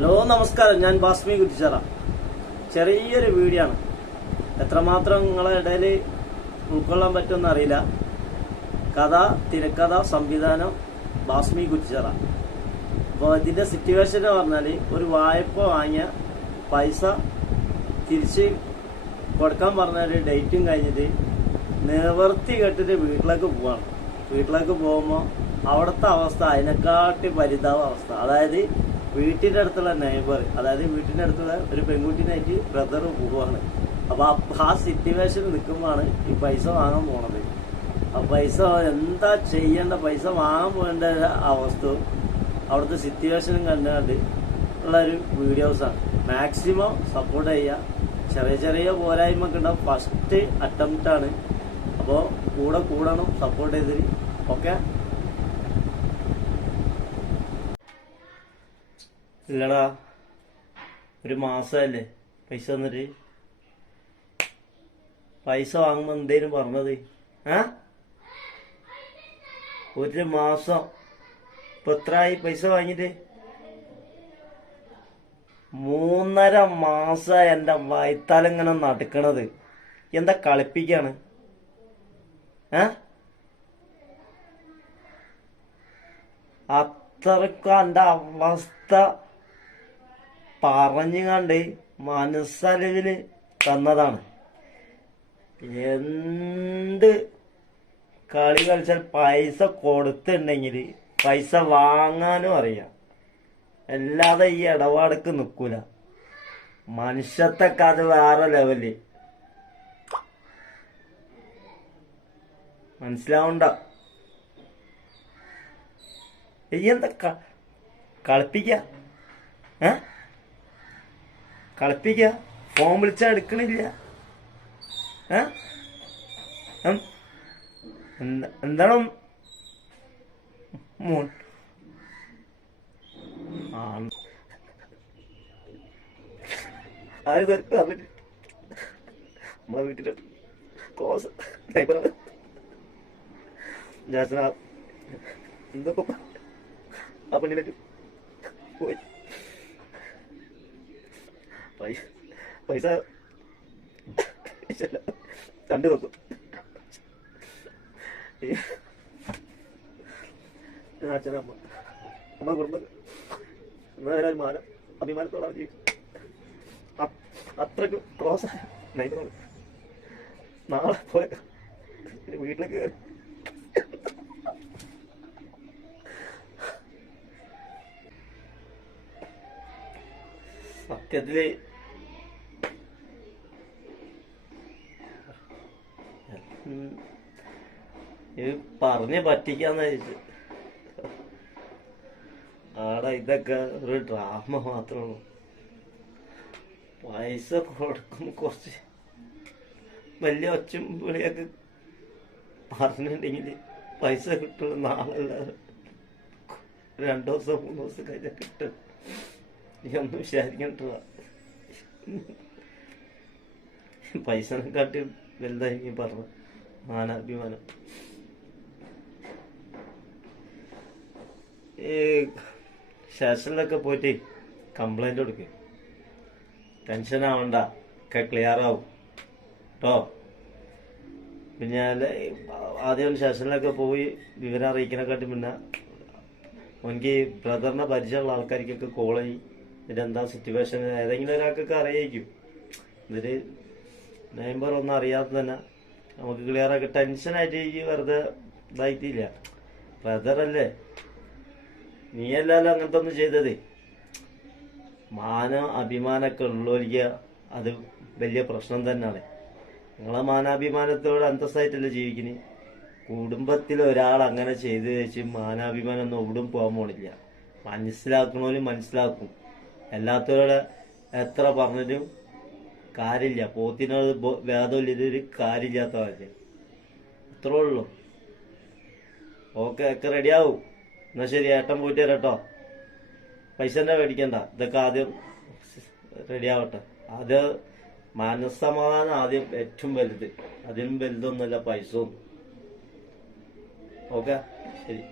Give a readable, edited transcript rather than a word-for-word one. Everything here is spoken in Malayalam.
ഹലോ നമസ്കാരം, ഞാൻ ബാസ്മി കുറ്റിച്ചിറ. ചെറിയൊരു വീഡിയോ ആണ്. എത്രമാത്രം നിങ്ങളെ ഇടയിൽ ഉൾക്കൊള്ളാൻ പറ്റുമെന്ന് അറിയില്ല. കഥ, തിരക്കഥ, സംവിധാനം ബാസ്മി കുറ്റിച്ചിറ. അപ്പോൾ ഇതിന്റെ സിറ്റുവേഷൻ എന്ന് പറഞ്ഞാൽ, ഒരു വായ്പ വാങ്ങിയ പൈസ തിരിച്ച് കൊടുക്കാൻ പറഞ്ഞൊരു ഡേറ്റും കഴിഞ്ഞിട്ട് നിവർത്തി കെട്ടിട്ട് വീട്ടിലേക്ക് പോവാണ്. വീട്ടിലേക്ക് പോകുമ്പോൾ അവിടുത്തെ അവസ്ഥ അതിനെക്കാട്ടി പരിതാപ അവസ്ഥ. അതായത് വീട്ടിന്റെ അടുത്തുള്ള നെയ്ബർ, അതായത് വീട്ടിന്റെ അടുത്തുള്ള ഒരു പെൺകുട്ടിനായിട്ട് ബ്രദർ പോവാണ്. അപ്പൊ ആ സിറ്റുവേഷൻ നിൽക്കുമ്പോഴാണ് ഈ പൈസ വാങ്ങാൻ പോണത്. ആ പൈസ എന്താ ചെയ്യേണ്ട, പൈസ വാങ്ങാൻ പോകേണ്ട അവസ്ഥ, അവിടുത്തെ സിറ്റുവേഷനും കണ്ടുകൊണ്ട് ഉള്ള ഒരു വീഡിയോസാണ്. മാക്സിമം സപ്പോർട്ട് ചെയ്യുക. ചെറിയ ചെറിയ പോരായ്മ ഒക്കെ ഉണ്ടാവും. ഫസ്റ്റ് അറ്റംപ്റ്റ് ആണ്. അപ്പോൾ കൂടെ കൂടണം, സപ്പോർട്ട് ചെയ്തിട്ട്. ഓക്കെ. ഇല്ലടാ, ഒരു മാസമല്ലേ പൈസ തന്നിട്ട്. പൈസ വാങ്ങുമ്പോ എന്തേലും പറഞ്ഞത്? ഒരു മാസം ഇപ്പൊ എത്രയായി പൈസ വാങ്ങിട്ട്? 3.5 മാസം എന്റെ വയത്താലിങ്ങനെ നടക്കണത്. എന്താ കളിപ്പിക്കാണ്? അത്രക്കും എന്റെ അവസ്ഥ പറഞ്ഞുകൊണ്ട് മനസ്സലിവില് തന്നതാണ്. എന്ത് കളി കളിച്ചാൽ പൈസ കൊടുത്തിട്ടുണ്ടെങ്കിൽ പൈസ വാങ്ങാനും അറിയാം. അല്ലാതെ ഈ ഇടപാടക്ക് നിക്കൂല. മനുഷ്യത്തൊക്കെ അത് വേറെ ലെവല്. മനസ്സിലാവണ്ട. എന്താ കളിപ്പിക്ക? കളിപ്പിക്ക? ഫോൺ വിളിച്ചാ എടുക്കണില്ല. എന്താണ് മോൻ? വീട്ടില് ക്ലോസ് എന്തൊക്കെ ആ പെണ്ണിലേക്ക് പോയി. പൈസ 2 ദിവസം അച്ഛനമ്മ അമ്മ കുടുംബം എന്നാലും മാനം അഭിമാനത്തോടെ ജീവിക്കും. അത്രക്ക് ക്ലോസ് നയിക്കണം. നാളെ പോയ വീട്ടിലേക്ക് കയറി സത്യത്തില് പറഞ്ഞ് പറ്റിക്കാന്ന് വെച്ചിട്ട് ആടാ, ഇതൊക്കെ ഒരു ഡ്രാമ മാത്രമാണ്. പൈസ കൊടുക്കുമ്പോ കുറച്ച് വലിയ ഒച്ചും വിളിയൊക്കെ പറഞ്ഞിട്ടുണ്ടെങ്കിൽ പൈസ കിട്ടുള്ളൂ. നാളല്ലാതെ 2 ദിവസം 3 ദിവസം കഴിഞ്ഞാൽ കിട്ടും. നീ ഒന്നും വിചാരിക്കണ്ട. പൈസനെ കാട്ടി വലുതായി നീ പറഞ്ഞു. മാനാഭിമാനം. ഈ സ്റ്റേഷനിലൊക്കെ പോയിട്ട് കംപ്ലൈന്റ് കൊടുക്കുക. ടെൻഷൻ ആവണ്ട, ഒക്കെ ക്ലിയർ ആവും കേട്ടോ. പിന്നെ ആദ്യം സ്റ്റേഷനിലൊക്കെ പോയി വിവരം അറിയിക്കണേക്കാട്ടി പിന്നെ എനിക്ക് ബ്രദറിനെ പരിചയമുള്ള ആൾക്കാർക്കൊക്കെ കോൾ ചെയ്യും. ഇതെന്താ സിറ്റുവേഷൻ ഏതെങ്കിലും ഒരാൾക്കൊക്കെ അറിയായിരിക്കും. ഇതില് നമ്പർ ഒന്നും അറിയാത്ത തന്നെ നമുക്ക് ക്ലിയർ ആക്കി. ടെൻഷനായിട്ട് ഈ വെറുതെ ഇതായിട്ടില്ല. ബ്രദറല്ലേ, നീയല്ലല്ലോ അങ്ങനത്തെ ഒന്നും ചെയ്തത്. മാനം അഭിമാനമൊക്കെ ഉള്ളവർക്ക് അത് വലിയ പ്രശ്നം തന്നെയാണ്. നിങ്ങളെ മാനാഭിമാനത്തോട് അന്തസ്സായിട്ടല്ലേ ജീവിക്കുന്നത്. കുടുംബത്തിൽ ഒരാൾ അങ്ങനെ ചെയ്ത് വെച്ച് മാനാഭിമാനം ഒന്നും എവിടും പോകാൻ പോണില്ല. മനസ്സിലാക്കണോലും മനസ്സിലാക്കും. എല്ലാത്തോടെ എത്ര പറഞ്ഞിട്ടും കാര്യമില്ല. പോത്തിനോട് വേദമില്ല. ഇതൊരു കാര്യമില്ലാത്ത കാര്യം. അത്രേ ഉള്ളൂ. ഓക്കെ, ഒക്കെ റെഡിയാവും. എന്നാ ശരി, ഏട്ടൻ പോയിട്ട് വരട്ടോ. പൈസന്റെ മേടിക്കണ്ട. ഇതൊക്കെ ആദ്യം റെഡിയാവട്ടെ. ആദ്യം മനസ്സമാധാനം ആദ്യം ഏറ്റവും വലുത്. അതിനും വലുതൊന്നുമല്ല പൈസ ഒന്നും. ഓക്കെ, ശരി.